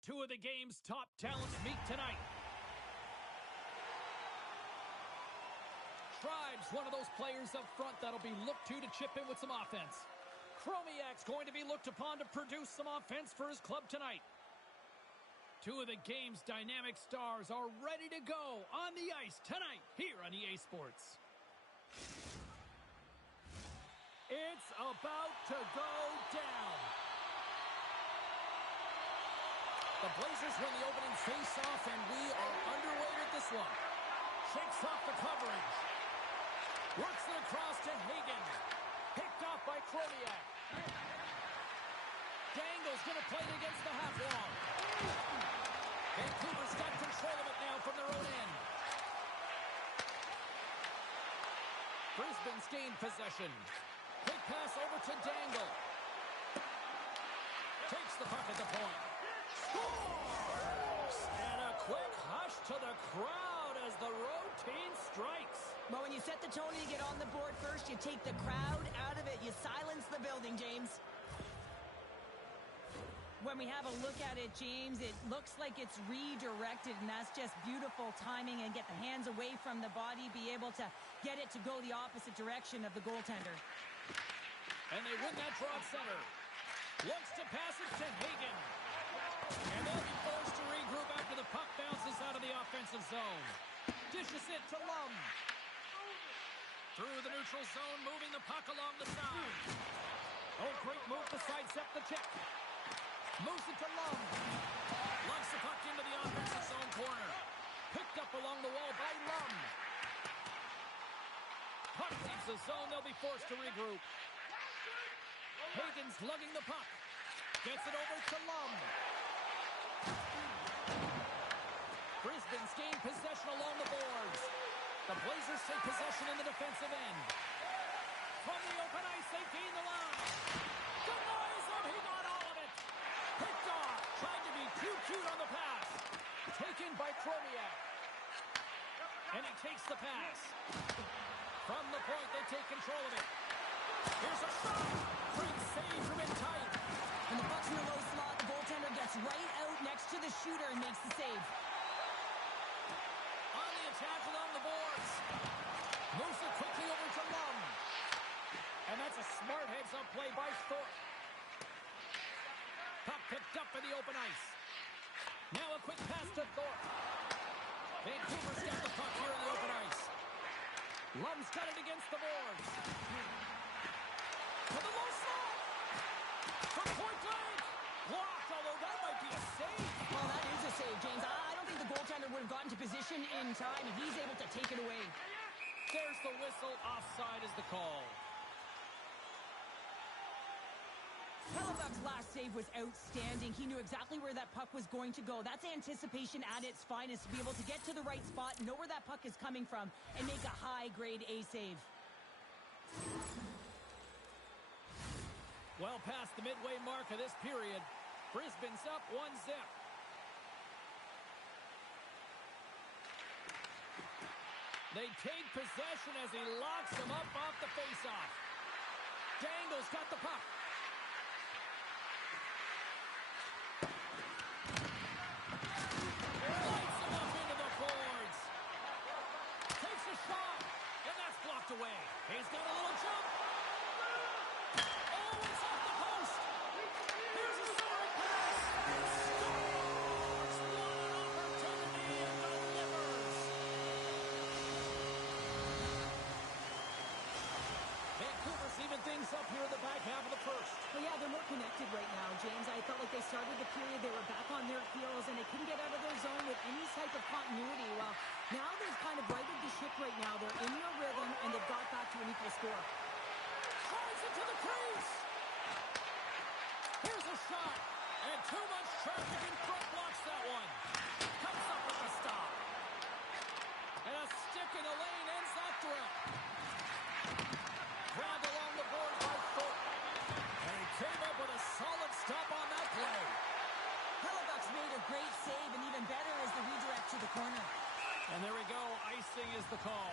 Two of the game's top talents meet tonight. Tribe's one of those players up front that'll be looked to chip in with some offense. Chromiak's going to be looked upon to produce some offense for his club tonight. Two of the game's dynamic stars are ready to go on the ice tonight here on EA Sports. It's about to go down. The Blazers win the opening face-off, and we are underway with this one. Shakes off the coverage. Works it across to Hagen. Picked off by Chromiak. Dangle's going to play it against the half wall. Vancouver's got control of it now from their own end. Brisbane's gained possession. Quick pass over to Dangle. Takes the puck at the point. Scores! And a quick hush to the crowd as the road team strikes. Well, when you set the tone and you get on the board first, you take the crowd out of it. You silence the building, James. When we have a look at it, James, it looks like it's redirected, and that's just beautiful timing, and get the hands away from the body, be able to get it to go the opposite direction of the goaltender. And they win that draw at center. Looks to pass it to Hagen. And they'll be forced to regroup after the puck bounces out of the offensive zone. Dishes it to Lum. Through the neutral zone, moving the puck along the side. Oh, great move to sidestep the check. Moves it to Lum. Lumps the puck into the offensive zone corner. Picked up along the wall by Lum. Puck leaves the zone. They'll be forced to regroup. Hagen's lugging the puck. Gets it over to Lum. Brisbane's gained possession along the boards. The Blazers take possession in the defensive end. From the open ice, they gain the line. Denies him. He got all of it. Picked off. Trying to be too cute on the pass. Taken by Chromiak. And he takes the pass. From the point, they take control of it. Here's a shot. Great save from in tight. And the puck's in the low slot. The goaltender gets right out next to the shooter and makes the save. On the attack along the boards. Moves it quickly over to Lum. And that's a smart heads-up play by Thorpe. Puck picked up in the open ice. Now a quick pass to Thorpe. Vancouver's got the puck here in the open ice. Lum's got it against the boards. To the low slot. From point blank. Blocked, although that might be a save. Well, that is a save, James. I don't think the goaltender would have gotten to position in time, and he's able to take it away. There's the whistle. Offside is the call. Hellebuyck's last save was outstanding. He knew exactly where that puck was going to go. That's anticipation at its finest, to be able to get to the right spot, know where that puck is coming from, and make a high-grade A save. Well past the midway mark of this period, Brisbane's up 1-0. They take possession as he locks them up off the faceoff. Dangle's got the puck. Lights him up into the boards. Takes a shot, and that's blocked away. He's got a little jump. Oh, it's off the post. Here's a soaring pass. Scores! What an opportunity and delivers. Vancouver's even things up here in the back half of the first. Well, yeah, they're more connected right now, James. I felt like they started the period, they were back on their heels, and they couldn't get out of their zone with any type of continuity. Well, now they've kind of righted the ship right now. They're in their rhythm, and they've got back to an equal score. Tries it to the crease. Here's a shot, and too much traffic in front blocks that one. Comes up with a stop. And a stick in the lane ends that threat. Grabbed along the board by Thorpe. And he came up with a solid stop on that play. Hellebuyck's made a great save, and even better is the redirect to the corner. And there we go. Icing is the call.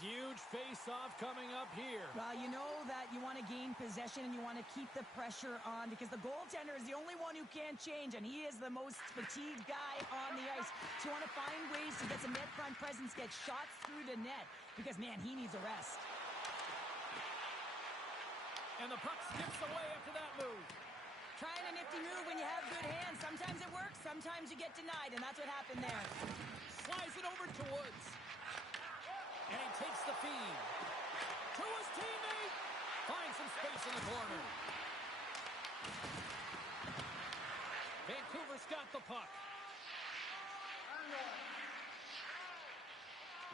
huge face-off coming up here. Well, you know that you want to gain possession and you want to keep the pressure on because the goaltender is the only one who can't change, and he is the most fatigued guy on the ice. So you want to find ways to get some net front presence, get shots through the net because, man, he needs a rest. And the puck skips away after that move. Trying a nifty move when you have good hands. Sometimes it works, sometimes you get denied, and that's what happened there. Slides it over to Woods. And he takes the feed. To his teammate. Finds some space in the corner. Vancouver's got the puck.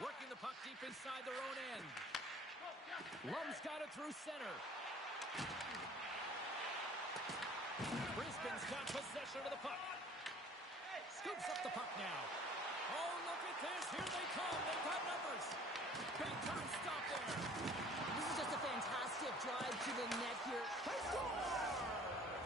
Working the puck deep inside their own end. Lum's got it through center. Brisbane's got possession of the puck. Scoops up the puck now. Oh, look at this. Here they come. They've got numbers. Big time stop there. This is just a fantastic drive to the net here. They score!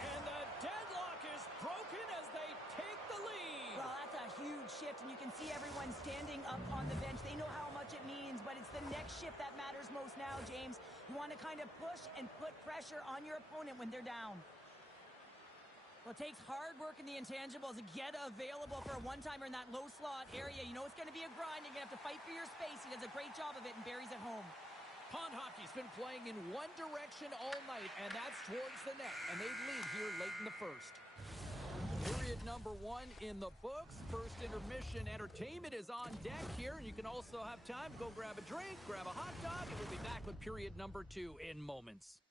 And the deadlock is broken as they take the lead. Well, that's a huge shift, and you can see everyone standing up on the bench. They know how much it means, but it's the next shift that matters most now, James. You want to kind of push and put pressure on your opponent when they're down. Well, it takes hard work in the intangibles to get available for a one-timer in that low slot area. You know it's going to be a grind. You're going to have to fight for your space. He does a great job of it, and Barry's at home. Pond hockey's been playing in one direction all night, and that's towards the net. And they lead here late in the first. Period number 1 in the books. First intermission entertainment is on deck here. You can also have time to go grab a drink, grab a hot dog, and we'll be back with period number 2 in moments.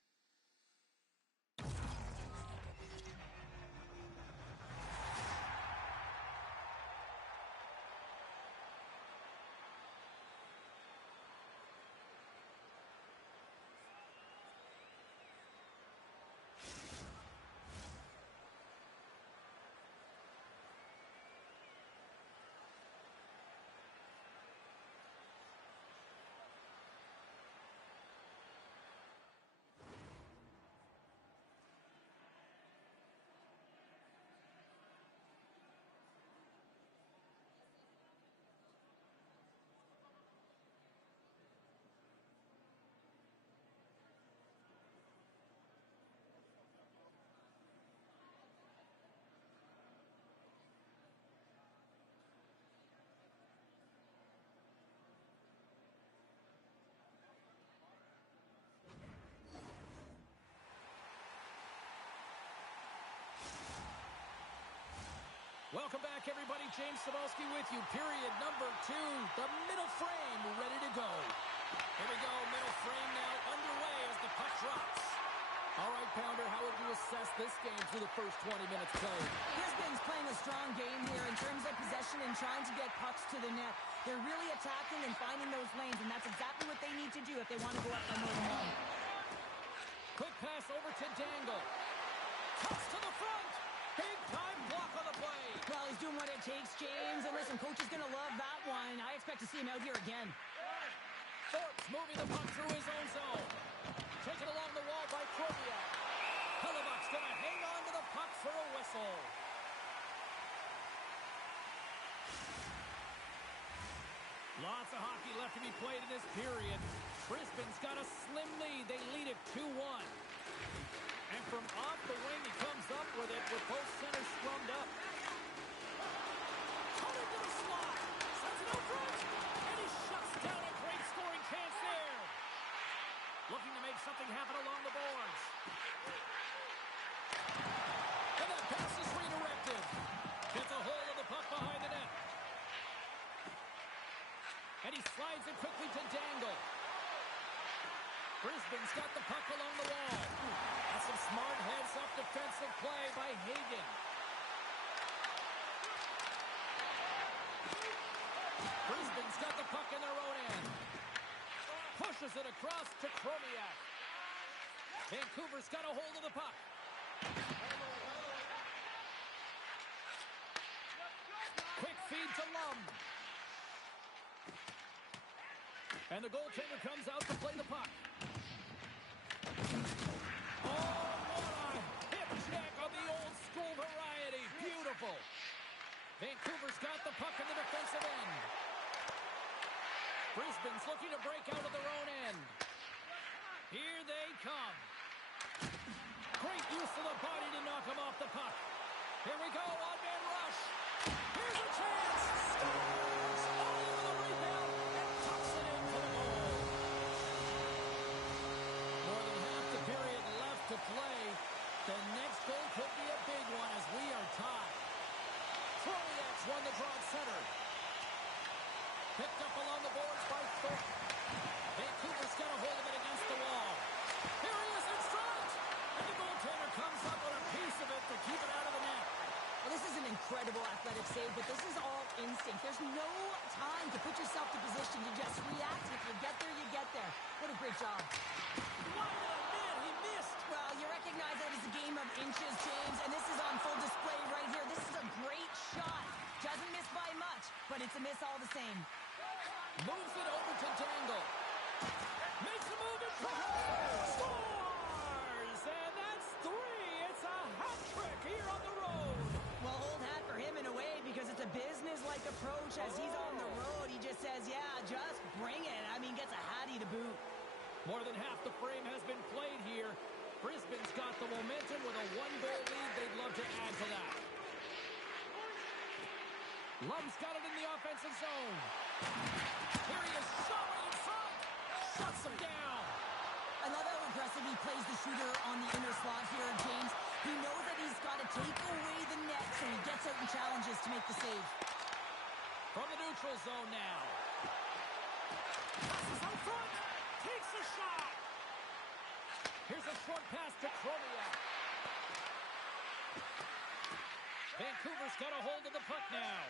Welcome back, everybody. James Cybulski with you. Period number 2. The middle frame ready to go. Here we go. Middle frame now underway as the puck drops. All right, Pounder, how would you assess this game through the first 20 minutes played? Brisbane's playing a strong game here in terms of possession and trying to get pucks to the net. They're really attacking and finding those lanes, and that's exactly what they need to do if they want to go up by more than one. Quick pass over to Dangle. Toss to the front. Big time block on the play. Well, he's doing what it takes, James. And listen, coach is going to love that one. I expect to see him out here again. Forbes moving the puck through his own zone. Taken along the wall by Kroviak. Hellebuck's going to hang on to the puck for a whistle. Lots of hockey left to be played in this period. Brisbane's got a slim lead. They lead it 2-1. And from off the wing, he comes up with it with both centers scrummed up. Cut into the slot. Sends it out front. And he shuts down a great scoring chance there. Looking to make something happen along the boards. And that pass is redirected. Gets a hold of the puck behind the net. And he slides it quickly to Dangle. Brisbane's got the puck along the wall. That's some smart heads-up defensive play by Hagen. Brisbane's got the puck in their own end. Pushes it across to Kroviak. Vancouver's got a hold of the puck. Quick feed to Lum. And the goaltender comes out to play the puck. Oh, what a hip check of the old school variety. Beautiful. Vancouver's got the puck in the defensive end. Brisbane's looking to break out of their own end. Here they come. Great use of the body to knock him off the puck. Here we go, one-man rush. Here's a chance. Scores! All over the rebound and tucks it into the goal. More than half the period left to play. The next goal could be a big one as we are tied. Troviac won the draw at center. Picked up along the boards by Thorpe. Vancouver's got a hold of it against the wall. Here he is in front. And the goaltender comes up with a piece of it to keep it out of the net. Well, this is an incredible athletic save, but this is all instinct. There's no time to put yourself to position to just react. If you get there, you get there. What a great job. Wide of the net, he missed. Well, you recognize that it's a game of inches, James, and this is on full display right here. This is a great shot. Doesn't miss by much, but it's a miss all the same. Moves it over to Dangle. Makes a move in front. Scores! And that's 3. It's a hat trick here on the road. Well, old hat for him in a way because it's a business-like approach. As he's on the road, he just says, yeah, just bring it. I mean, gets a hattie to boot. More than half the frame has been played here. Brisbane's got the momentum with a 1-goal lead. They'd love to add to that. Lum's got it in the offensive zone. Here he is, shot right in front. Shuts him down. I love how aggressive he plays the shooter on the inner slot here, James. He knows that he's got to take away the net, so he gets out and challenges to make the save. From the neutral zone now. Passes out front. Takes a shot. Here's a short pass to Troviac. Vancouver's got a hold of the puck now.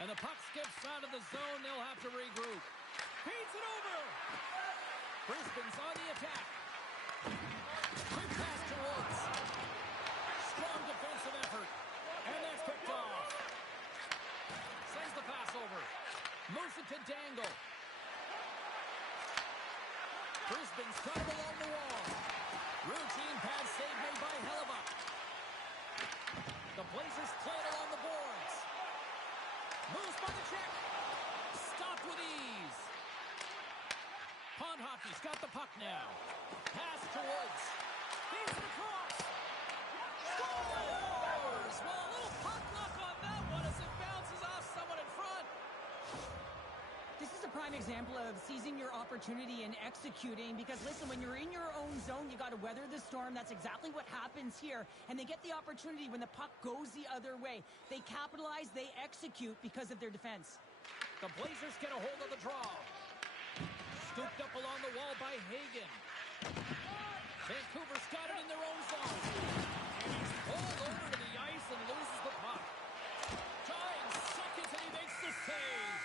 And the puck skips out of the zone. They'll have to regroup. Feeds it over. Brisbane's on the attack. Quick pass to Woods. Strong defensive effort. And that's picked off. Sends the pass over. Moves it to Dangle. Brisbane's got it along the wall. Routine pass save made by Hellebuyck. The Blazers play it along the boards. Moves by the check. Stopped with ease. Pond Hockey's got the puck now. Pass to Woods. Feeds it across. Scores! Well, a little puck luck on that one as it bounces off someone in front. This is a prime example of seizing your opportunity and executing because, listen, when you're in your own zone, you got to weather the storm. That's exactly what happens here. And they get the opportunity when the puck goes the other way. They capitalize, they execute because of their defense. The Blazers get a hold of the draw. Scooped up along the wall by Hagen. Vancouver's got it in their own zone. And he's pulled over to the ice and loses the puck. Tying seconds and he makes the save.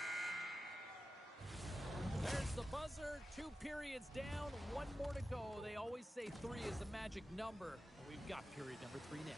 There's the buzzer. 2 periods down. 1 more to go. They always say 3 is the magic number. We've got period number 3 next.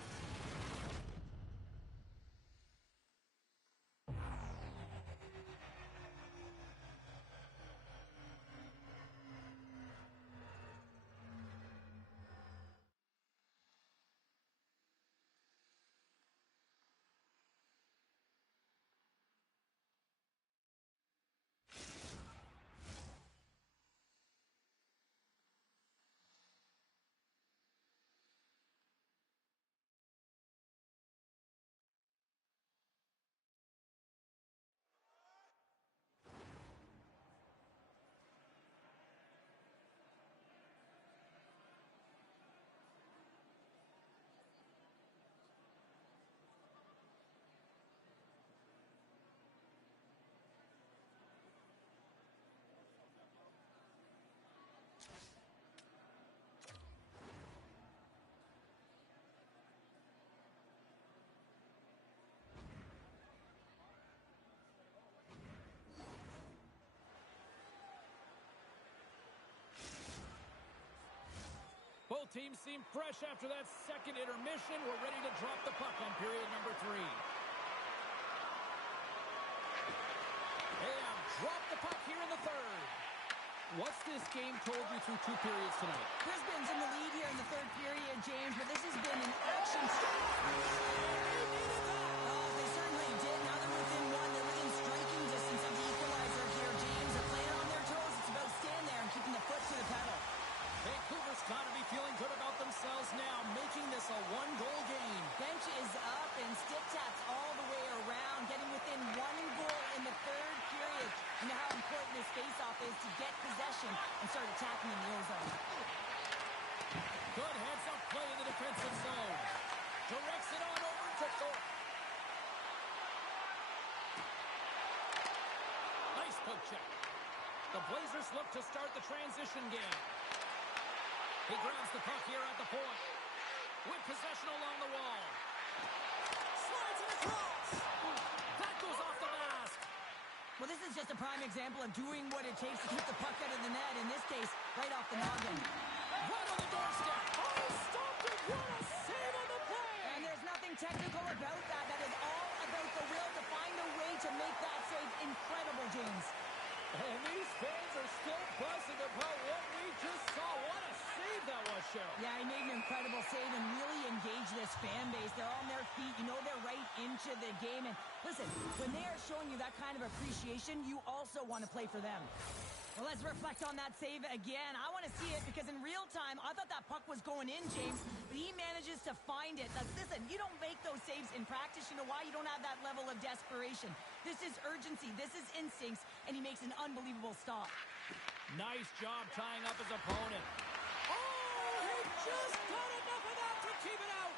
Both teams seem fresh after that second intermission. We're ready to drop the puck on period number 3. And drop the puck here in the third. What's this game told you through 2 periods tonight? Brisbane's in the lead here in the third period, James, but this has been an action start. They certainly did. Now they're within 1. They're within striking distance of the equalizer here, start attacking in the O-zone. Good heads-up play in the defensive zone. Directs it on over to Thorpe. Nice poke check. The Blazers look to start the transition game. He grabs the puck here at the point. With possession along the wall. Slides it across. That goes off the mask. Well, this is just a prime example of doing what it takes to keep the puck out of the net. In this case, right off the noggin. Right on the doorstep. Oh, stopped it. What a save on the play. And there's nothing technical about that. That is all about the will to find a way to make that save incredible, James. And these fans are still buzzing about what we just saw. What a save that was, Cheryl. Yeah, he made an incredible save and really engaged this fan base. They're on their feet. You know they're right into the game. And listen, when they are showing you that kind of appreciation, you also want to play for them. Well, let's reflect on that save again. I want to see it because in real time, I thought that puck was going in, James, but he manages to find it. Like, listen, you don't make those saves in practice. You know why? You don't have that level of desperation. This is urgency. This is instincts, and he makes an unbelievable stop. Nice job tying up his opponent. Oh, he just got enough of that to keep it out.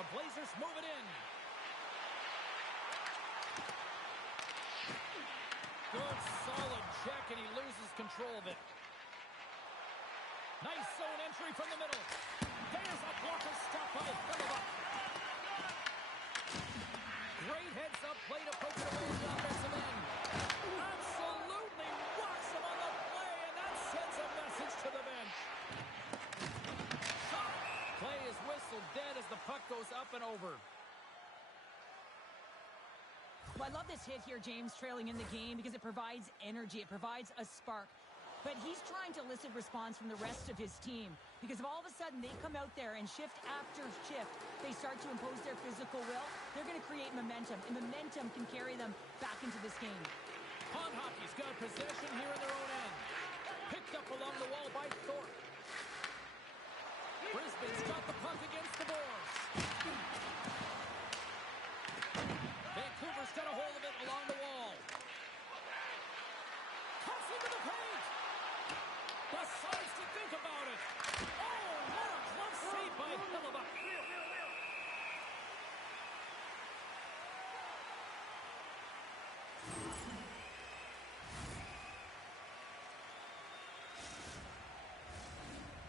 The Blazers move it in. Good, solid check, and he loses control of it. Nice zone entry from the middle. There's a blocker stop by Phillips. Great heads-up play to poke it away to the offensive end. Absolutely rocks him on the play, and that sends a message to the bench. Play is whistled dead as the puck goes up and over. Well, I love this hit here, James, trailing in the game because it provides energy. It provides a spark. But he's trying to elicit response from the rest of his team because if all of a sudden they come out there and shift after shift, they start to impose their physical will, they're going to create momentum, and momentum can carry them back into this game. Pond Hockey's got possession here in their own end. Picked up along the wall by Thorpe. Brisbane's got the puck against the boards. Vancouver's got a hold of it along the wall. Cuts into the paint. Decides to think about it. Oh, what a close save by Hellebuyck.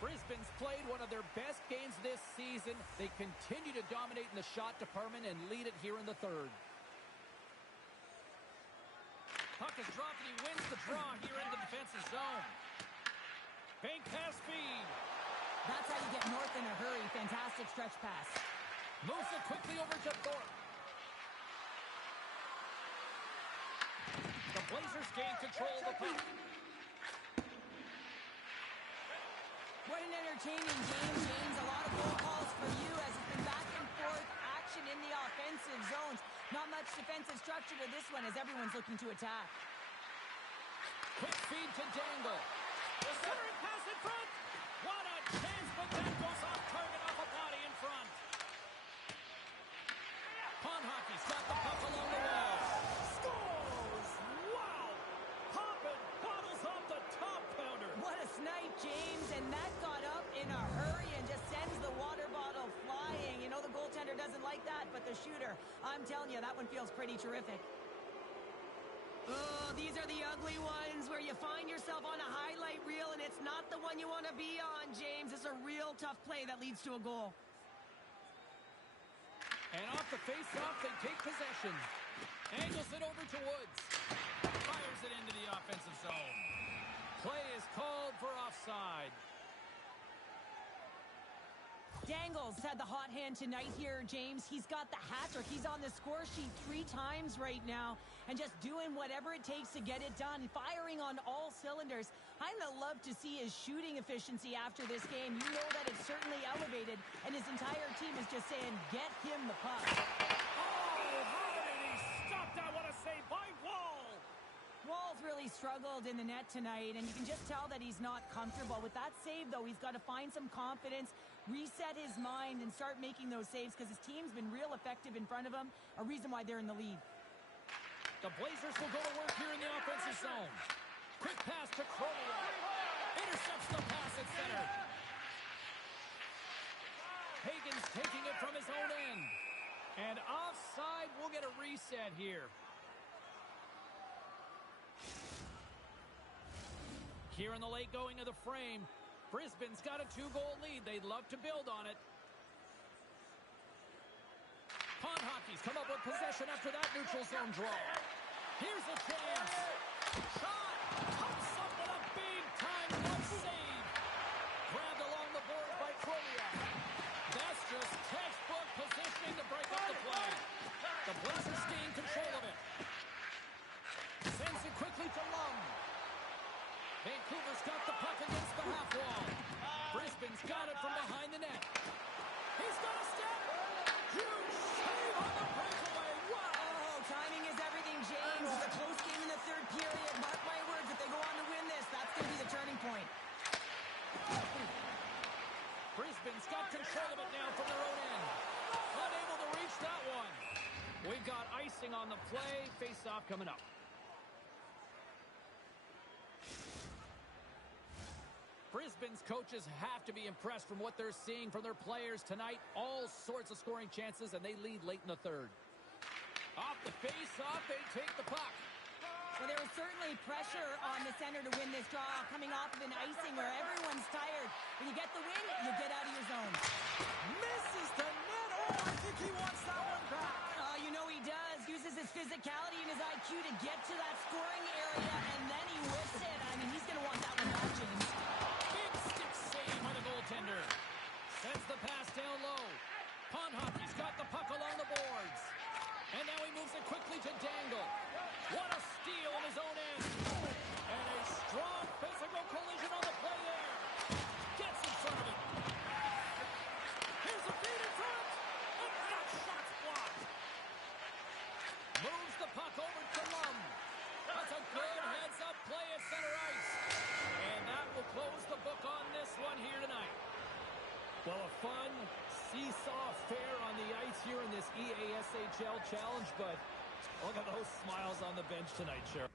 Brisbane's played one of their best games this season. They continue to dominate in the shot department and lead it here in the third. Puck is dropped and he wins the draw here in the defensive zone. Bank pass feed. That's how you get north in a hurry. Fantastic stretch pass. Moves it quickly over to Thorpe. The Blazers gain control of the puck. What an entertaining game, James. A lot of goal calls for you as it's been back and forth action in the offensive zones. Not much defensive structure to this one as everyone's looking to attack. Quick feed to Dangle. The centering pass in front. What a chance, but that goes off target off a body in front. Pond Hockey's got the puck along the wall. Scores! Wow! Hoppin' bottles off the top pounder. What a snipe, James, and that got up in a hurry and just sends the water bottle flying. You know the goaltender doesn't like that, but the shooter, I'm telling you, that one feels pretty terrific. Oh, these are the ugly ones where you find yourself on a highlight reel and it's not the one you want to be on, James. It's a real tough play that leads to a goal. And off the face-off, they take possession. Angles it over to Woods. Fires it into the offensive zone. Play is called for offside. Dangles had the hot hand tonight here, James. He's got the hat trick. He's on the score sheet 3 times right now and just doing whatever it takes to get it done, firing on all cylinders. I'm going to love to see his shooting efficiency after this game. You know that it's certainly elevated, and his entire team is just saying, get him the puck. Oh, how did he stop that? What a save by Wall! Wall's really struggled in the net tonight, and you can just tell that he's not comfortable. With that save, though, he's got to find some confidence, reset his mind, and start making those saves because his team's been real effective in front of him, a reason why they're in the lead. The Blazers will go to work here in the offensive zone. Quick pass to Crowell. Intercepts the pass at center. Hagen's taking it from his own end. And offside, we'll get a reset here. Here in the late going of the frame, Brisbane's got a 2-goal lead. They'd love to build on it. Pond Hockey's come up with possession after that neutral zone draw. Here's a chance. Shot. Pops up with a big-time glove save. Grabbed along the boards by Kroliak. That's just textbook positioning to break up the play. The Blazers gain control of it. Sends it quickly to Lum. Vancouver's got the puck against the half wall. Brisbane's got it from behind the net. He's got a step. Huge save on the breakaway. Wow, timing is everything, James. It's a close game in the third period. Mark my words, if they go on to win this, that's going to be the turning point. Brisbane's got control of it now from their own end. Unable to reach that one. We've got icing on the play. Face-off coming up. Brisbane's coaches have to be impressed from what they're seeing from their players tonight. All sorts of scoring chances, and they lead late in the third. Off the face-off, they take the puck. Well, there was certainly pressure on the center to win this draw, coming off of an icing where everyone's tired. When you get the win, you get out of your zone. Misses the net. Oh, I think he wants that one back. You know he does. Uses his physicality and his IQ to get to that scoring area, and then he whips it. I mean, he's going to want that one back, James. Goaltender sends the pass down low. Pond Hockey's got the puck along the boards. And now he moves it quickly to Dangle. What a steal in his own end. And a strong physical collision on the play there. Gets in front of it. Here's a feed in front. And that shot's blocked. Moves the puck over to Lum. That's a good heads-up play at center ice. And that will close the book on this one here tonight. Well, a fun seesaw affair on the ice here in this EASHL challenge, but look at those smiles on the bench tonight, Cheryl.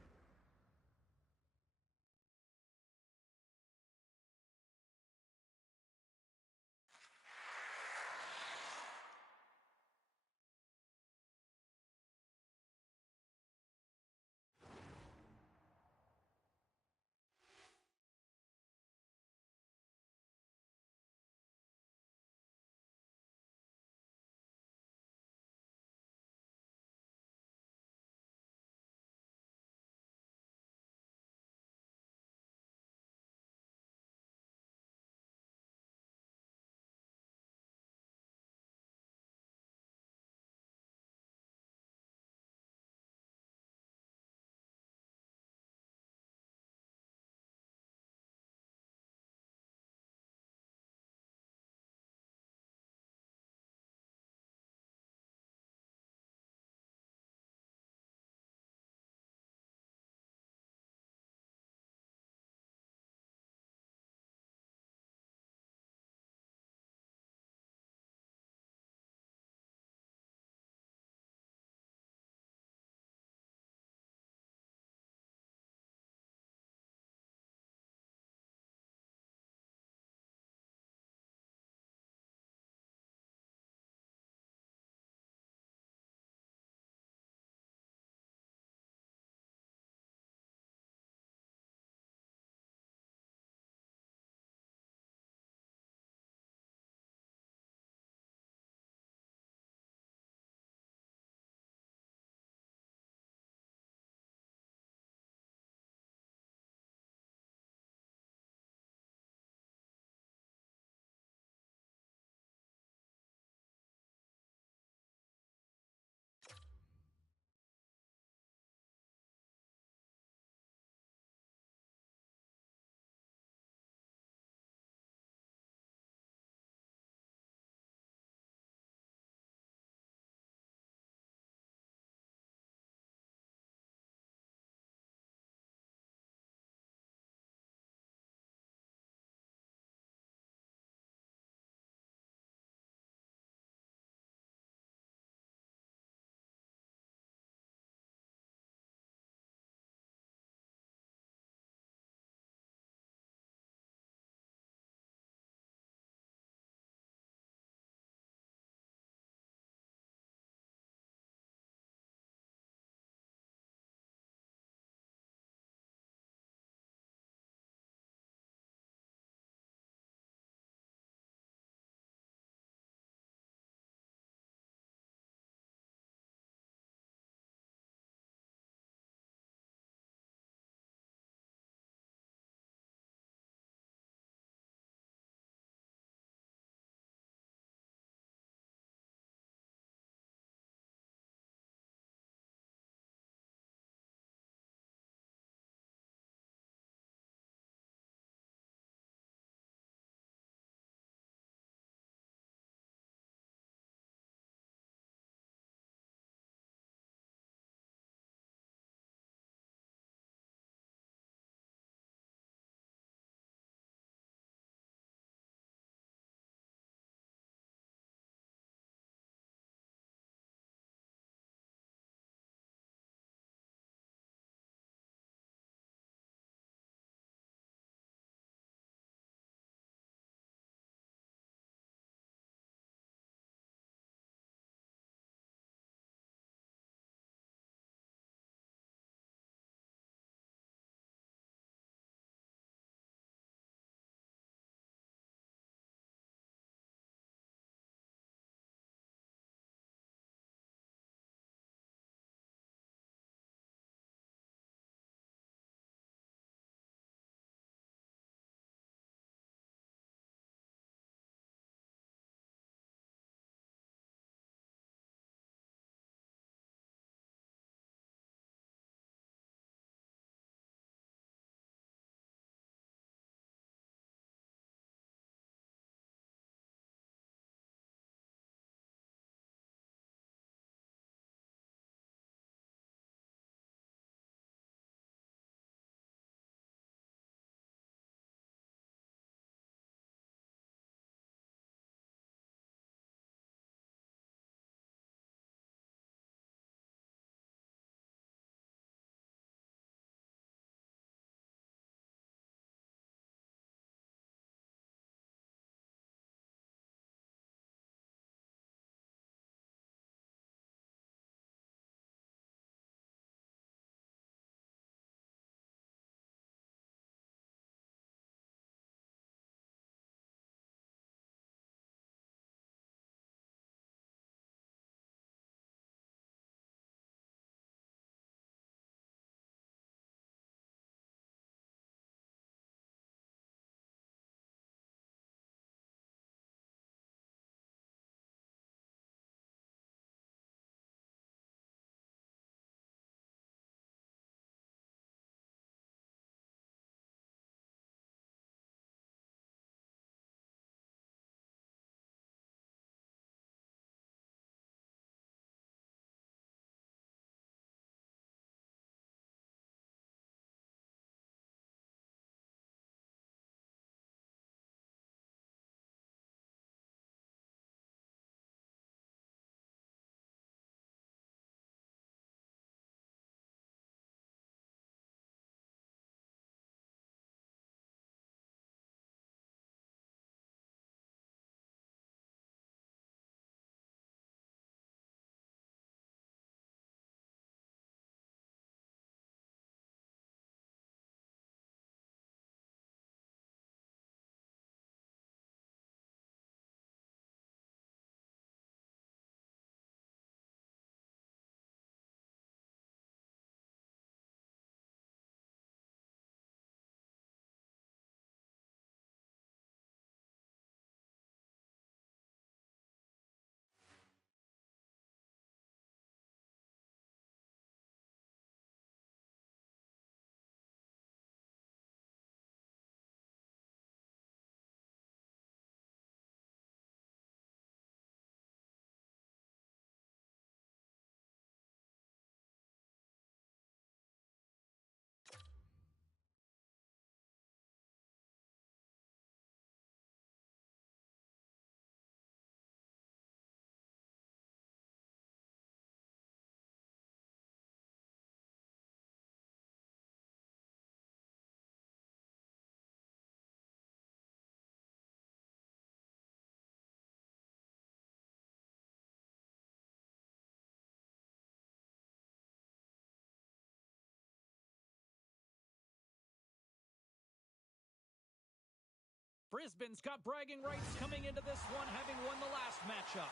Brisbane's got bragging rights coming into this one, having won the last matchup.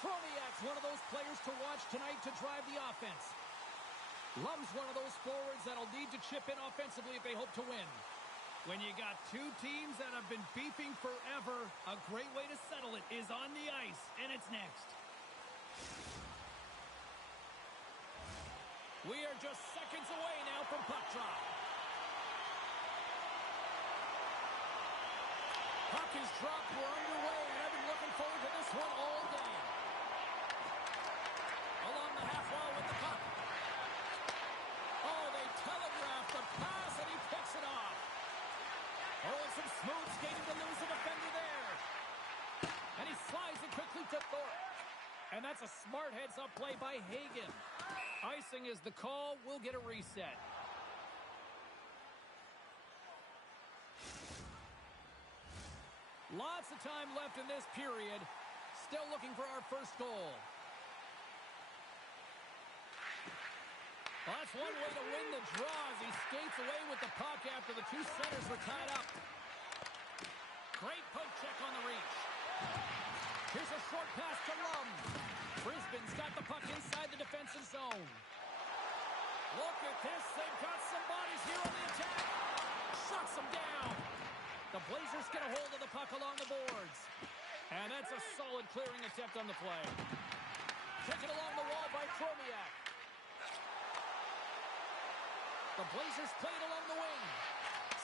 Chromiak's one of those players to watch tonight to drive the offense. Lum's one of those forwards that'll need to chip in offensively if they hope to win. When you got two teams that have been beefing forever, a great way to settle it is on the ice, and it's next. We are just seconds away now from puck drop. Puck is dropped. We're underway, and I've been looking forward to this one all day. Along the half wall with the puck. Oh, they telegraphed the pass, and he picks it off. Oh, and some smooth skating to lose the defender there. And he slides it quickly to Thorpe. And that's a smart heads-up play by Hagen. Icing is the call. We'll get a reset. Lots of time left in this period. Still looking for our first goal. Well, that's one way to win the draw as he skates away with the puck after the two centers were tied up. Great poke check on the reach. Here's a short pass to Lum. Brisbane's got the puck inside the defensive zone. Look at this. They've got some bodies here on the attack. Shuts them down. The Blazers get a hold of the puck along the boards. And that's a solid clearing attempt on the play. Taken along the wall by Chromiak. The Blazers play it along the wing.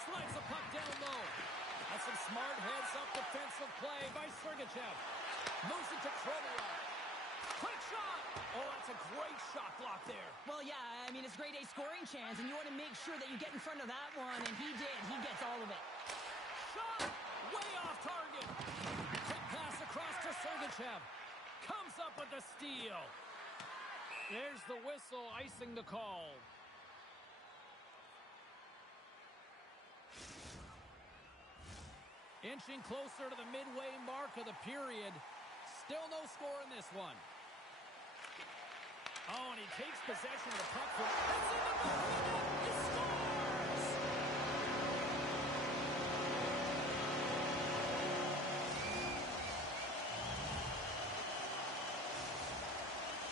Slides the puck down low. That's some smart heads-up defensive play by Sergachev. Moves it to Chromiak. Quick shot! Oh, that's a great shot block there. Well, yeah, I mean, it's grade A scoring chance, and you want to make sure that you get in front of that one, and he did. He gets all of it. Shot! Way off target. Quick pass across to Sergachev. Comes up with the steal. There's the whistle, icing the call. Inching closer to the midway mark of the period. Still no score in this one. Oh, and he takes possession of the puck. It's in the back of the net. He scores!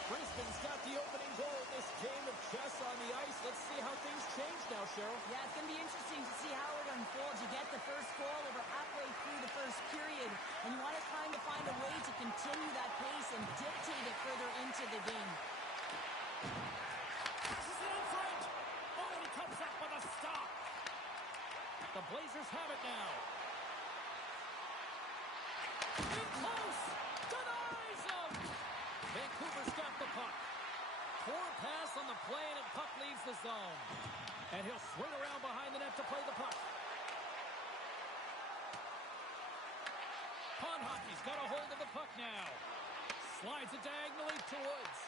Brisbane's got the opening goal in this game of chess on the ice. Let's see how things change now, Cheryl. Yeah, it's going to be interesting to see how it unfolds. You get the first goal over halfway through the first period, and you want to try to find a way to continue that pace and dictate it further into the game. Passes it in front. Oh, and he comes up with a stop. The Blazers have it now. In close. Denies him. Vancouver's got the puck. Poor pass on the play, and the puck leaves the zone. And he'll swing around behind the net to play the puck. Pondhockey's got a hold of the puck now. Slides it diagonally to Woods.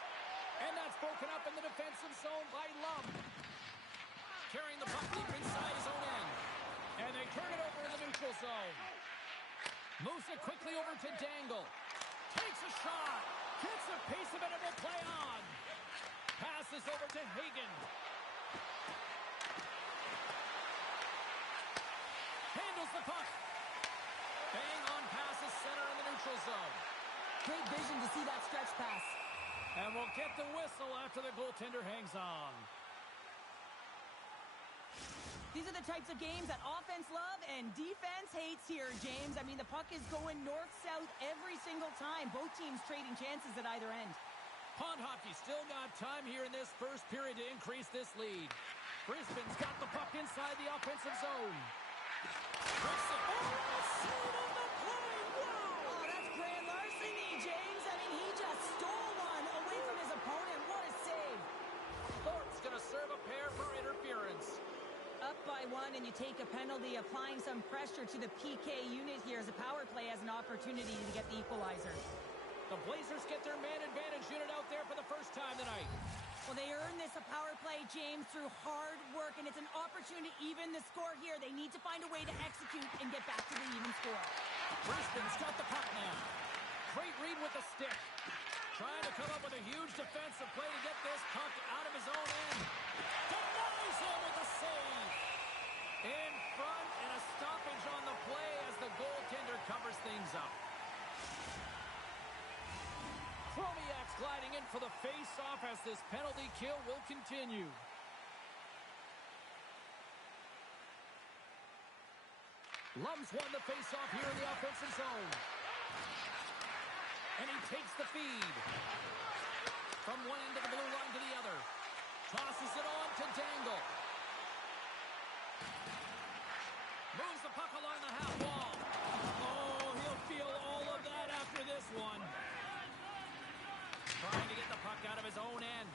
And that's broken up in the defensive zone by Lum. Carrying the puck deep inside his own end. And they turn it over in the neutral zone. Moves it quickly over to Dangle. Takes a shot. Gets a piece of it and will play on. Passes over to Hagen. Handles the puck. Bang on passes center in the neutral zone. Great vision to see that stretch pass. And we'll get the whistle after the goaltender hangs on. These are the types of games that offense love and defense hates here, James. I mean, the puck is going north-south every single time. Both teams trading chances at either end. Pondhockey still got time here in this first period to increase this lead. Brisbane's got the puck inside the offensive zone. Rips it. Oh, save on the play. Wow! Oh, that's grand larceny, James. I mean, he just stole one away from his opponent. What a save. Thorpe's going to serve a pair for interference. Up by one, and you take a penalty, applying some pressure to the PK unit here as a power play has an opportunity to get the equalizer. The Blazers get their man advantage unit out there for the first time tonight. Well, they earned this a power play, James, through hard work, and it's an opportunity to even the score here. They need to find a way to execute and get back to the even score. Brisbane's got the puck now. Great read with the stick. Trying to come up with a huge defensive play to get this puck out of his own end. Denies him with a save. In front, and a stoppage covers things up. Chromiak's gliding in for the face-off as this penalty kill will continue. Lum's won the face-off here in the offensive zone. And he takes the feed. From one end of the blue line to the other. Tosses it on to Dangle. Moves the puck along the half wall. Oh, he'll feel all of that after this one. Trying to get the puck out of his own end.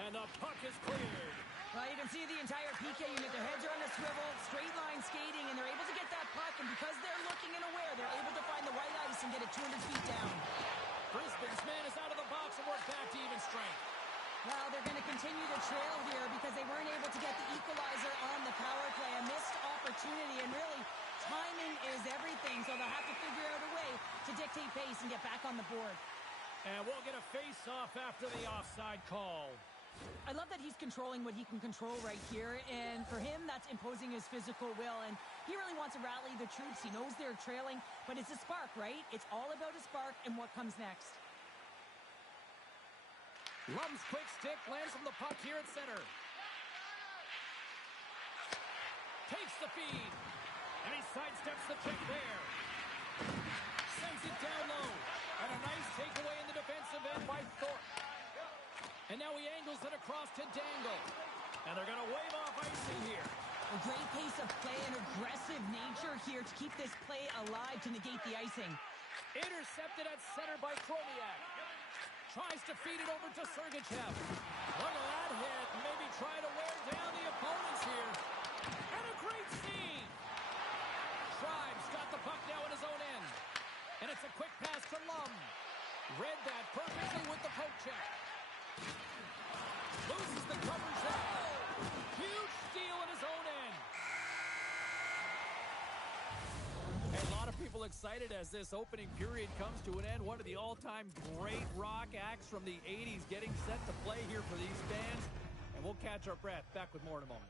And the puck is cleared. Well, you can see the entire PK unit. Their heads are on a swivel, straight line skating, and they're able to get that puck. And because they're looking and aware, they're able to find the white ice and get it 200 feet down. Brisbane's man is out of the box and we're back to even strength. Well, they're going to continue to trail here because they weren't able to get the equalizer on the power play. A missed opportunity, and really, timing is everything. So they'll have to figure out a way to dictate pace and get back on the board. And we'll get a face-off after the offside call. I love that he's controlling what he can control right here, and for him, that's imposing his physical will, and he really wants to rally the troops. He knows they're trailing, but it's a spark, right? It's all about a spark and what comes next. Lum's quick stick lands from the puck here at center. Takes the feed, and he sidesteps the check there. Sends it down low, and a nice takeaway in the defensive end by Thorpe. And now he angles it across to Dangle. And they're going to wave off icing here. A great pace of play and aggressive nature here to keep this play alive to negate the icing. Intercepted at center by Chromiak. Tries to feed it over to Sergachev. Look at that hit. Maybe try to wear down the opponents here. And a great save. Tribes got the puck now in his own end. And it's a quick pass to Lum. Read that perfectly with the poke check. Loses the coverage there. Huge steal in his own end. A lot of people excited as this opening period comes to an end. One of the all-time great rock acts from the 80s getting set to play here for these fans. And we'll catch our breath. Back with more in a moment.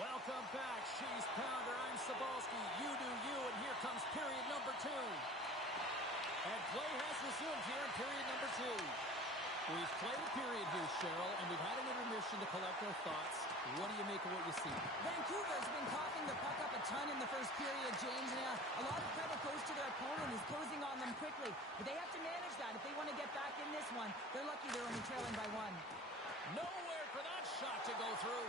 Welcome back, She's Pounder. I'm Cybulski. You do you, and here comes period number 2. And play has resumed here in period number 2. We've played a period here, Cheryl, and we've had an intermission to collect our thoughts. What do you make of what you see? Vancouver's been coughing the puck up a ton in the first period, James, and a lot of credit goes to their opponent who's closing on them quickly. But they have to manage that. If they want to get back in this one, they're lucky they're only trailing by 1. Nowhere for that shot to go through.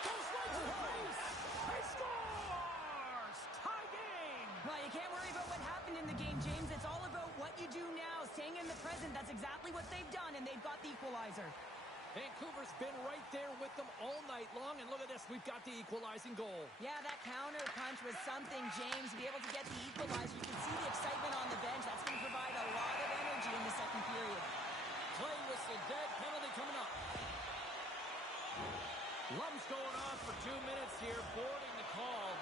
Goes right to the face. He scores! Tie game! Well, you can't worry about what happened in the game, James. It's all about what you do now, staying in the present. That's exactly what they've done, and they've got the equalizer. Vancouver's been right there with them all night long, and look at this. We've got the equalizing goal. Yeah, that counter punch was something, James. To be able to get the equalizer, you can see the excitement on the bench. That's going to provide a lot of energy in the second period. Play whistle dead, penalty coming up. Lum's going off for 2 minutes here, boarding the call.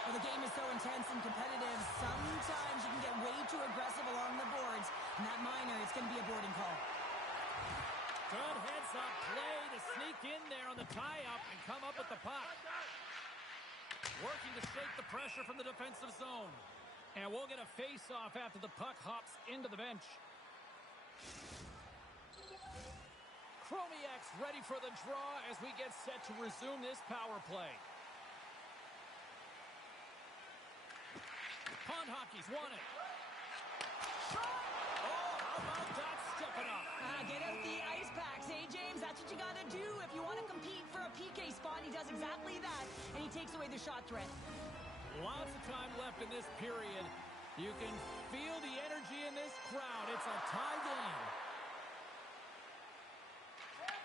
Well, the game is so intense and competitive. Sometimes you can get way too aggressive along the boards. And that minor, it's going to be a boarding call. Good heads-up play to sneak in there on the tie-up and come up with the puck. Working to shake the pressure from the defensive zone. And we'll get a face-off after the puck hops into the bench. Chromiak's ready for the draw as we get set to resume this power play. Pond Hockey's won it. Shot! Oh, how about that stepping up? Get out the ice packs, hey, James? That's what you got to do if you want to compete for a PK spot. He does exactly that, and he takes away the shot threat. Lots of time left in this period. You can feel the energy in this crowd. It's a tie game.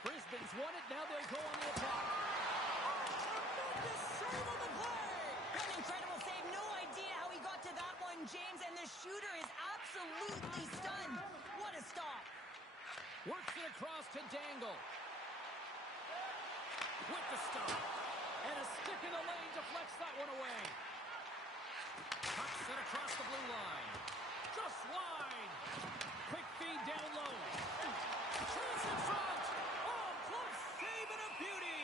Brisbane's won it. Now they'll go on the attack. Oh, tremendous save on the play! An incredible save. No idea how he got to that one, James, and the shooter is absolutely stunned. What a stop. Works it across to Dangle. With the stop. And a stick in the lane deflects that one away. Puck set across the blue line. Just wide. Quick feed down low. Chance in front. Oh, close save and a beauty.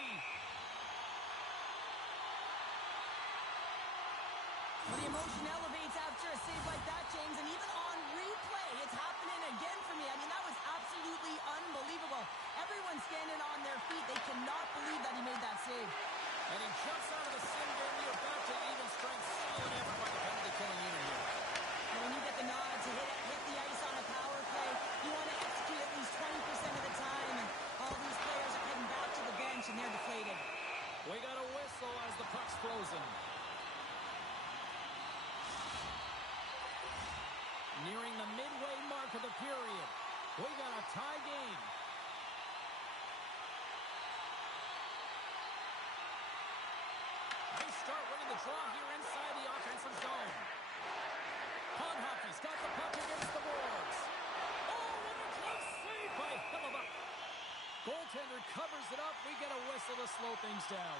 Well, the emotion elevates after a save like that, James, and even on replay, it's happening again for me. I mean, that was absolutely unbelievable. Everyone's standing on their feet. They cannot believe that he made that save. And he jumps out of the sin bin. You're back to even strength. Solid effort by the penalty killing unit here. And when you get the nod to hit the ice on a power play, you want to execute at least 20% of the time, and all these players are heading back to the bench, and they're deflated. We got a whistle as the puck's frozen. Nearing the midway mark of the period. We got a tie game. They start winning the draw here inside the offensive zone. Pond Hockey's got the puck against the boards. Oh, what a close save by Hellebuyck. Goaltender covers it up. We get a whistle to slow things down.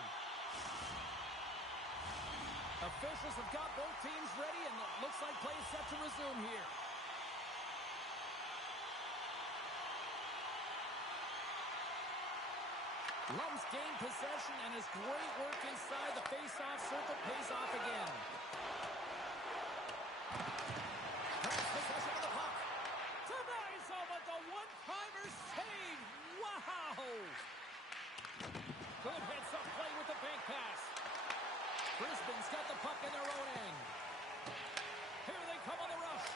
Officials have got both teams ready, and it looks like play is set to resume here. Lum's gained possession, and his great work inside the face-off circle pays off again. Grabs possession of the puck. Tonizo with the one-timer save. Wow! Good heads-up play with the bank pass. Brisbane's got the puck in their own end. Here they come on the rush.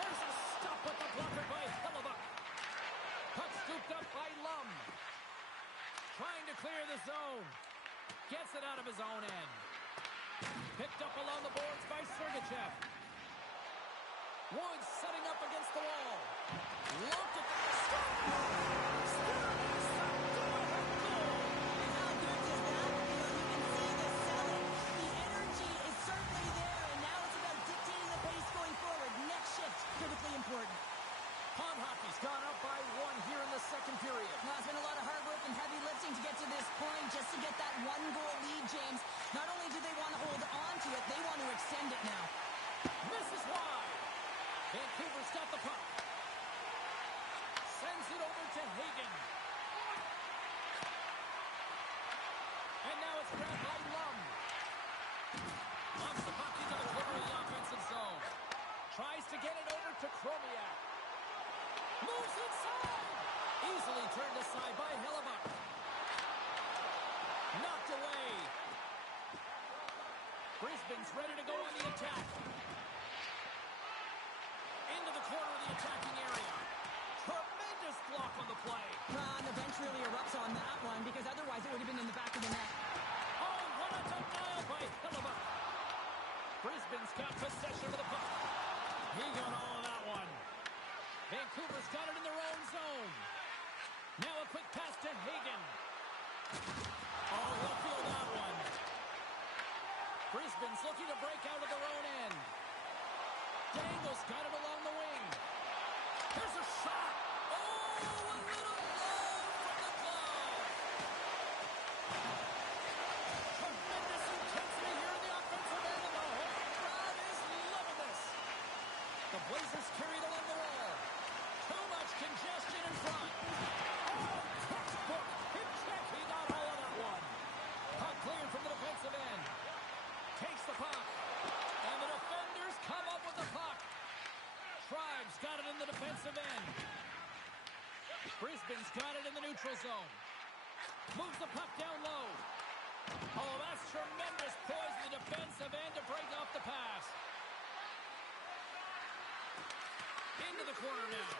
There's a stop with the blocker by Hellebuyck. Puck scooped up by Lum. Trying to clear the zone. Gets it out of his own end. Picked up along the boards by Sergachev. Woods setting up against the wall. Looked at the stop. Critically important. Pond Hockey's gone up by one here in the second period. Well, it's been a lot of hard work and heavy lifting to get to this point, just to get that one-goal lead, James. Not only do they want to hold on to it, they want to extend it now. Misses wide. Vancouver's got the puck. Sends it over to Hagen. And now it's grabbed by Lum. Lobs the puck into the corner of the offensive zone. Tries to get it over to Chromiak. Moves inside. Easily turned aside by Hellebuyck. Knocked away. Brisbane's ready to go on the attack. Into the corner of the attacking area. Tremendous block on the play. The bench really erupts on that one, because otherwise it would have been in the back of the net. Oh, what a denial by Hellebuyck. Brisbane's got possession of the puck. He got all of that one. Vancouver's got it in their own zone. Now a quick pass to Hagen. Oh, he'll feel that one. Brisbane's looking to break out of their own end. Dangle's got it along the wing. There's a shot. Oh, a little low from the glove. Tremendous intensity here in the offensive end, and the whole crowd is loving this. The Blazers carried along the wall. Too much congestion in front. Oh, textbook. Hit check. He got all of that one. Puck cleared from the defensive end. Takes the puck. And the defenders come up with the puck. Tribes got it in the defensive end. Brisbane's got it in the neutral zone. Moves the puck down low. Oh, that's tremendous poise in the defensive end to break off the pass. Into the corner now.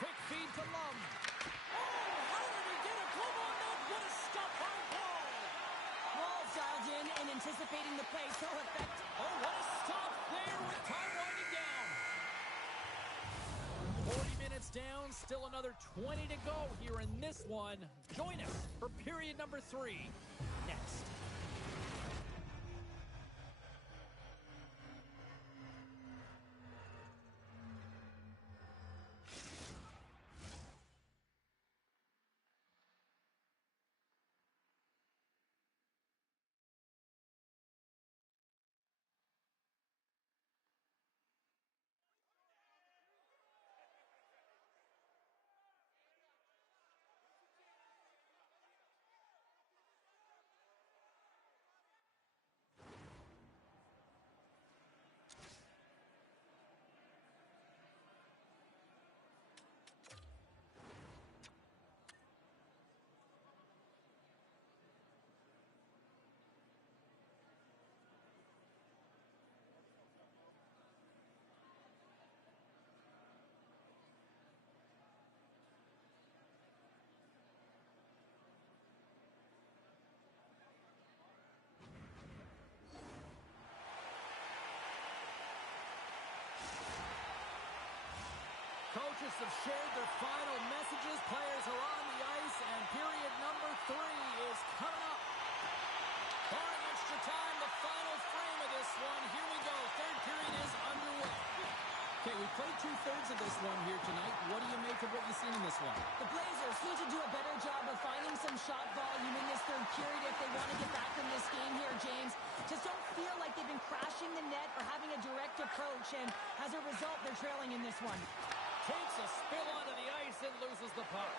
Quick feed to Lum. Oh, how did he get a glove on that? What a stop by Paul. Wall dialed in and anticipating the play so effective. Oh, what a stop there with time winding down. 40 minutes down, still another 20 to go here in this one. Join us for period number 3 next. Coaches have shared their final messages. Players are on the ice, and period number 3 is coming up. Barring extra time, the final frame of this one. Here we go. Third period is underway. Okay, we played 2/3 of this one here tonight. What do you make of what you've seen in this one? The Blazers need to do a better job of finding some shot volume in this third period if they want to get back in this game here, James. Just don't feel like they've been crashing the net or having a direct approach, and as a result, they're trailing in this one. Takes a spill onto the ice and loses the puck.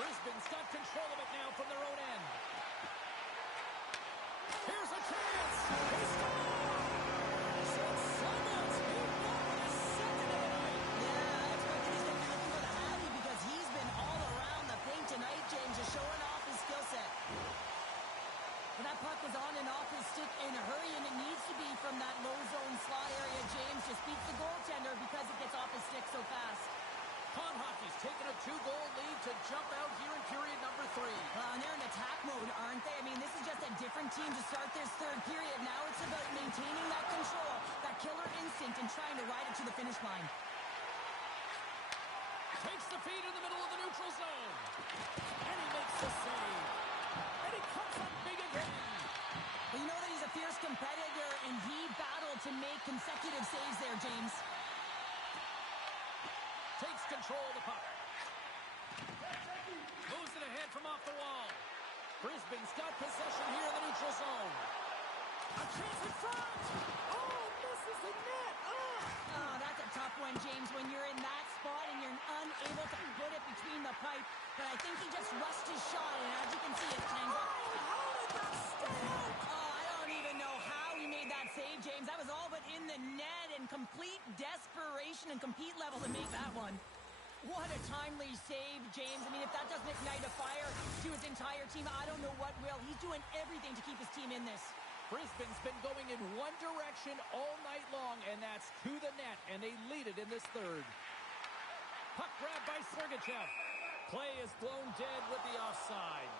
Brisbane's got control of it now from their own end. Here's a chance. He scores! And Simons, he got his second of the night. Yeah, I expected he's going to be looking for the Hattie because he's been all around the paint tonight, James, just showing off his skill set. When that puck is on and off his stick in a hurry, and it needs to be from that low zone slot area, James just beats the goaltender because it gets off his stick so fast. Con Hockey's taken a 2-goal lead to jump out here in period number 3. And they're in attack mode, aren't they? I mean, this is just a different team to start this third period. Now it's about maintaining that control, that killer instinct, and trying to ride it to the finish line. Takes the feed in the middle of the neutral zone. And he makes the save. And he comes up big again. Well, you know that he's a fierce competitor, and he battled to make consecutive saves there, James. Takes control of the puck. Moves it ahead from off the wall. Brisbane's got possession here in the neutral zone. A chance in front. Oh, misses the net. Oh, that's a tough one, James, when you're in that spot and you're unable to put it between the pipe. But I think he just rushed his shot, and as you can see, it's tangled. How did that stay out? Oh, I don't even know how he made that save, James. That was all but in the net and complete desperation and compete level to make that one. What a timely save, James. I mean, if that doesn't ignite a fire to his entire team, I don't know what will. He's doing everything to keep his team in this. Brisbane's been going in one direction all night long, and that's to the net, and they lead it in this third. Puck grabbed by Sergachev. Play is blown dead with the offside.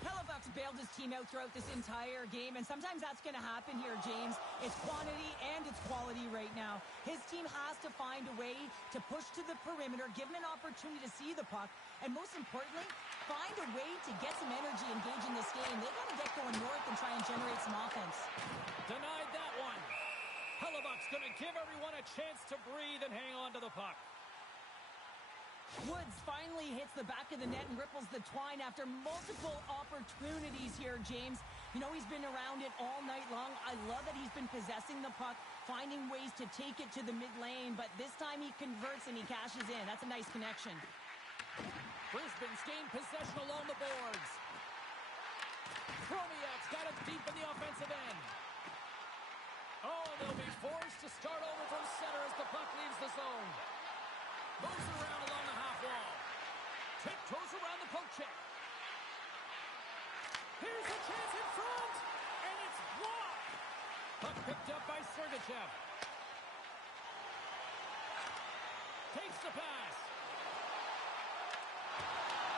Halifax bailed his team out throughout this entire game, and sometimes that's going to happen here, James. It's quantity and it's quality right now. His team has to find a way to push to the perimeter, give him an opportunity to see the puck, and most importantly, find a way to get some energy engaged in this game. They got to get going north and try and generate some offense. Denied that one. Halifax going to give everyone a chance to breathe and hang on to the puck. Woods finally hits the back of the net and ripples the twine after multiple opportunities here, James. You know, he's been around it all night long. I love that he's been possessing the puck, finding ways to take it to the mid lane, but this time he converts and he cashes in. That's a nice connection. Brisbane's gained possession along the boards. Chromiak's got it deep in the offensive end. Oh, they'll be forced to start over from center as the puck leaves the zone. Moves around along the half wall. Tiptoes around the poke check. Here's a chance in front, and it's blocked. Puck picked up by Sergachev. Takes the pass.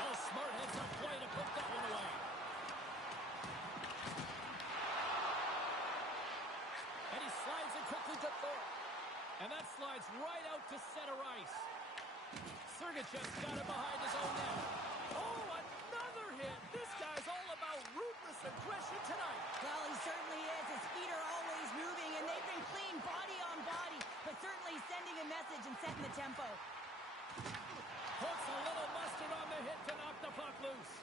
Oh, smart heads-up play to put that one away. And he slides it quickly to Thorpe. And that slides right out to center ice. Sergachev's got it behind his own net. Oh, another hit. This guy's all about ruthless aggression tonight. Well, he certainly is. His feet are always moving, and they've been clean body on body, but certainly sending a message and setting the tempo. Puts a little mustard on the hit to knock the puck loose.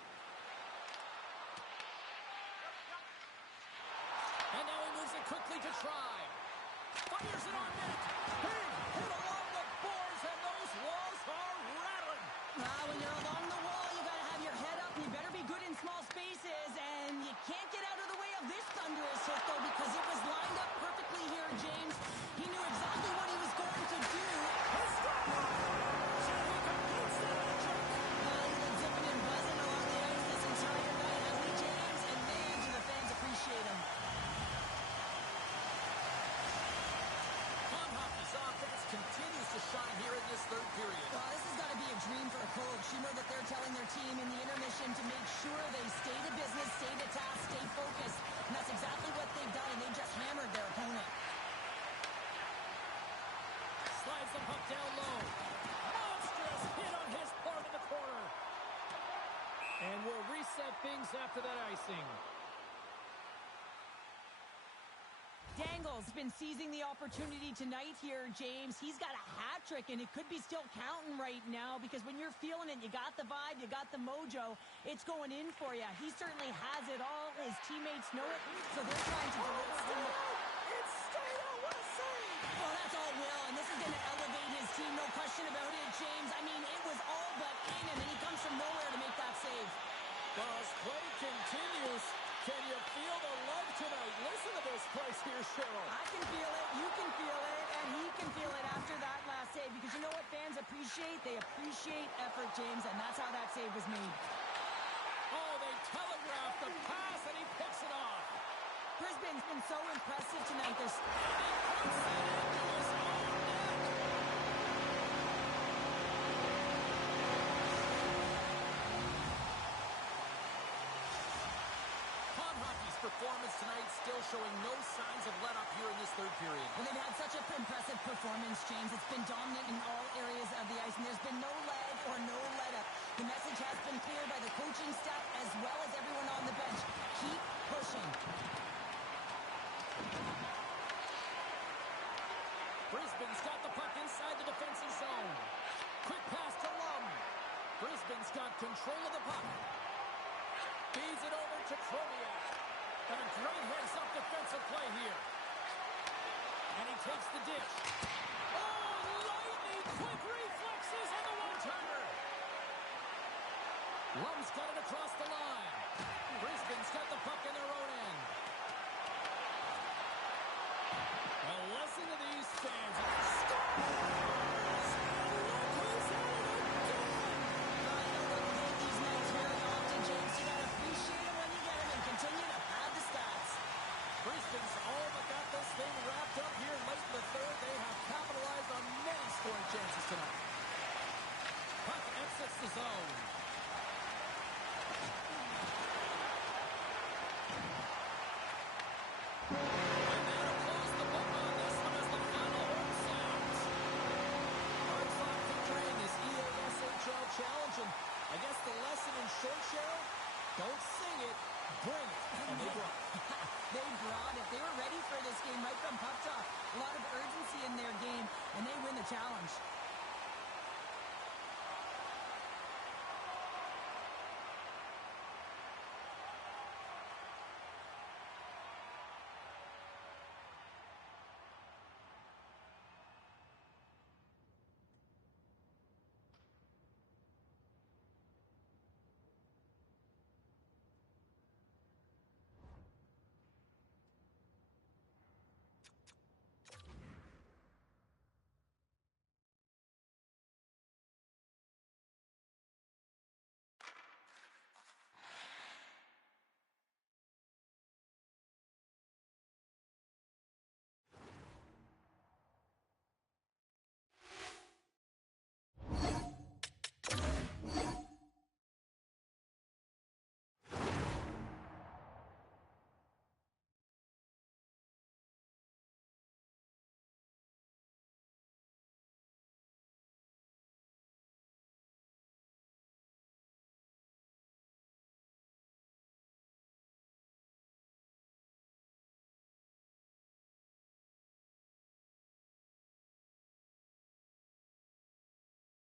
And now he moves it quickly to try. Fires it on net. Big hit along the boards, and those walls are rattling. When you're along the wall, you got to have your head up, and you better be good in small spaces, and you can't get out of the way of this thunderous hit, though, because it was lined up perfectly here, James. He knew exactly what he was going to do. His stop! Jimmy completes the magic. He's been zipping and buzzing along the ice this entire night, hasn't he, James? And millions of the fans appreciate him. Con Hockey's offense continues to shine here in this third period. Well, this has got to be a dream for a coach. You know that they're telling their team in the intermission to make sure they stay to business, stay to task, stay focused. And that's exactly what they've done, and they just hammered their opponent. Slides the puck down low. Monstrous hit on his part of the corner. And we'll reset things after that icing. Dangle's been seizing the opportunity tonight here, James. He's got a hat trick, and it could be still counting right now because when you're feeling it, you got the vibe, you got the mojo, it's going in for you. He certainly has it all. His teammates know it, so they're trying to deliver him. It's stayed out. What a save! Well, that's all Will, and this is going to elevate his team, no question about it, James. I mean, it was all but in him, and he comes from nowhere to make that save. Well, as play continues, can you feel the love tonight? Listen to this place here, Cheryl. I can feel it, you can feel it, and he can feel it after that last save because you know what fans appreciate? They appreciate effort, James, and that's how that save was made. Oh, they telegraphed the pass, and he picks it off. Brisbane's been so impressive tonight. And he puts it into his own net. Con Hockey's performance tonight still showing no signs of let-up here in this third period. Well, they've had such an impressive performance, James. It's been dominant in all areas of the ice, and there's been no lag or no let-up. The message has been clear by the coaching staff as well as everyone on the bench. Keep pushing. Brisbane's got the puck inside the defensive zone. Quick pass to Lum. Brisbane's got control of the puck. Feeds it over to Troviak. And a great heads-up defensive play here. And he takes the dish. Oh, lightning quick reflexes on the one-timer. Lum's got it across the line. Brisbane's got the puck in their own end. Well, listen to these fans. Scores! And look who's at it again! I know that we get these nights very often, James. You got to appreciate it when you get them and continue to pad the stats. Brisbane's all but got this thing wrapped up here late in the third. They have capitalized on many scoring chances tonight. Puck exits the zone. And that'll close the book on this one as the final horn sounds. Hard-fought victory in this EASHL challenge, and I guess the lesson in short, Cheryl, don't sing it, bring it. And they brought it. They brought it. They were ready for this game right from puck drop. A lot of urgency in their game, and they win the challenge.